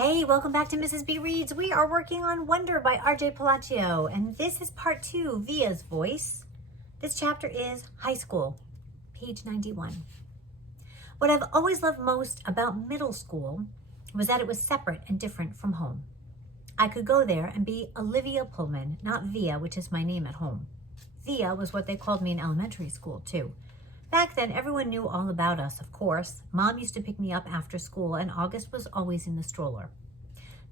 Hey, welcome back to Mrs. B Reads. We are working on Wonder by R.J. Palacio, and this is part 2, Via's voice. This chapter is High School, page 91. What I've always loved most about middle school was that it was separate and different from home. I could go there and be Olivia Pullman, not Via, which is my name at home. Via was what they called me in elementary school, too. Back then, everyone knew all about us, of course. Mom used to pick me up after school, and August was always in the stroller.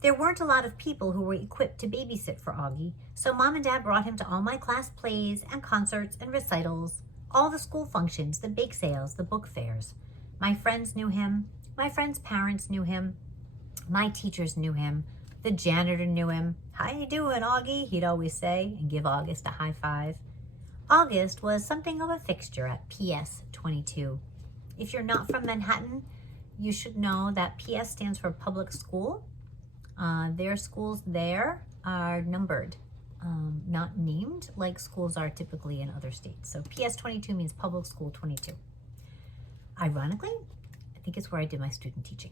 There weren't a lot of people who were equipped to babysit for Augie, so Mom and Dad brought him to all my class plays and concerts and recitals, all the school functions, the bake sales, the book fairs. My friends knew him. My friends' parents knew him. My teachers knew him. The janitor knew him. "How you doing, Augie?" he'd always say, and give August a high five. August was something of a fixture at PS 22. If you're not from Manhattan, you should know that PS stands for public school. Their schools there are numbered, not named like schools are typically in other states. So PS 22 means public school 22. Ironically, I think it's where I did my student teaching.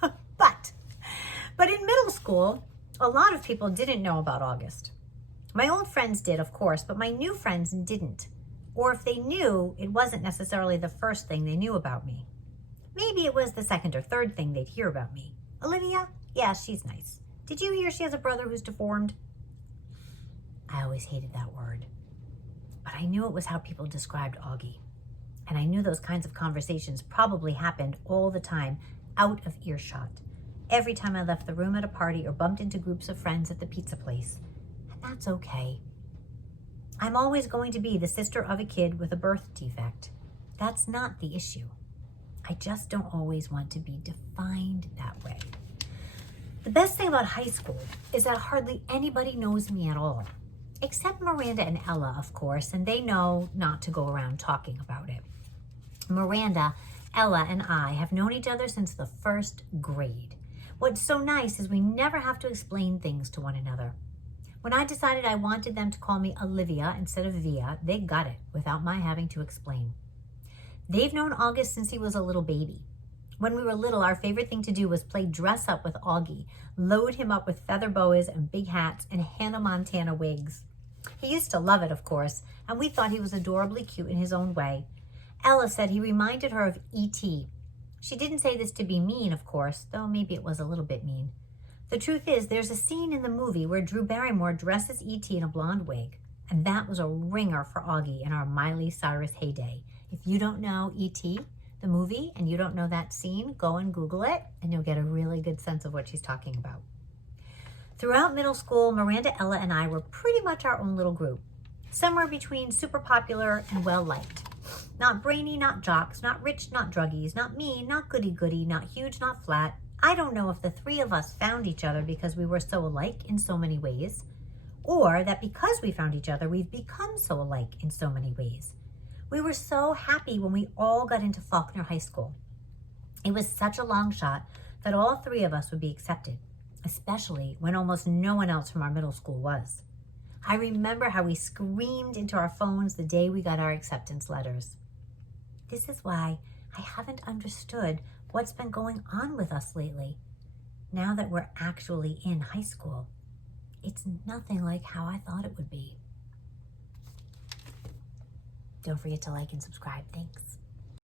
But in middle school, a lot of people didn't know about August. My old friends did, of course, but my new friends didn't. Or if they knew, it wasn't necessarily the first thing they knew about me. Maybe it was the second or third thing they'd hear about me. Olivia? Yeah, she's nice. Did you hear she has a brother who's deformed? I always hated that word. But I knew it was how people described Augie. And I knew those kinds of conversations probably happened all the time, out of earshot. Every time I left the room at a party or bumped into groups of friends at the pizza place. That's okay. I'm always going to be the sister of a kid with a birth defect. That's not the issue. I just don't always want to be defined that way. The best thing about high school is that hardly anybody knows me at all, except Miranda and Ella, of course, and they know not to go around talking about it. Miranda, Ella, and I have known each other since the first grade. What's so nice is we never have to explain things to one another. When I decided I wanted them to call me Olivia instead of Via, they got it without my having to explain. They've known August since he was a little baby. When we were little, our favorite thing to do was play dress up with Augie, load him up with feather boas and big hats and Hannah Montana wigs. He used to love it, of course, and we thought he was adorably cute in his own way. Ella said he reminded her of E.T. She didn't say this to be mean, of course, though maybe it was a little bit mean. The truth is, there's a scene in the movie where Drew Barrymore dresses E.T. in a blonde wig, and that was a ringer for Augie in our Miley Cyrus heyday. If you don't know E.T., the movie, and you don't know that scene, go and Google it, and you'll get a really good sense of what she's talking about. Throughout middle school, Miranda, Ella, and I were pretty much our own little group, somewhere between super popular and well-liked. Not brainy, not jocks, not rich, not druggies, not mean, not goody-goody, not huge, not flat. I don't know if the three of us found each other because we were so alike in so many ways, or that because we found each other, we've become so alike in so many ways. We were so happy when we all got into Faulkner High School. It was such a long shot that all three of us would be accepted, especially when almost no one else from our middle school was. I remember how we screamed into our phones the day we got our acceptance letters. This is why I haven't understood what's been going on with us lately. Now that we're actually in high school, it's nothing like how I thought it would be. Don't forget to like and subscribe. Thanks.